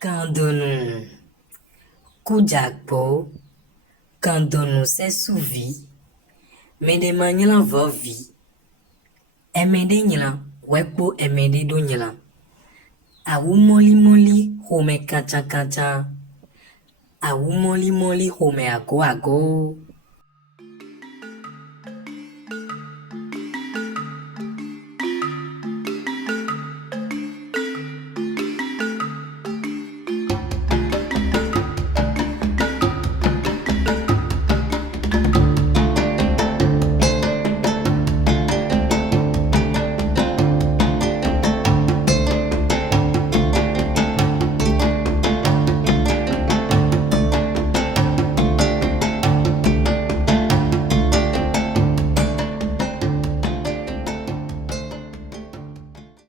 Kandonou, Kujakpo, Kandonou s'est souvi, Mede manyela vovi, Emede nyela, Wekpo emede do nyela, Awu moli moli, home kacha kacha, Awu moli moli, home ago ago,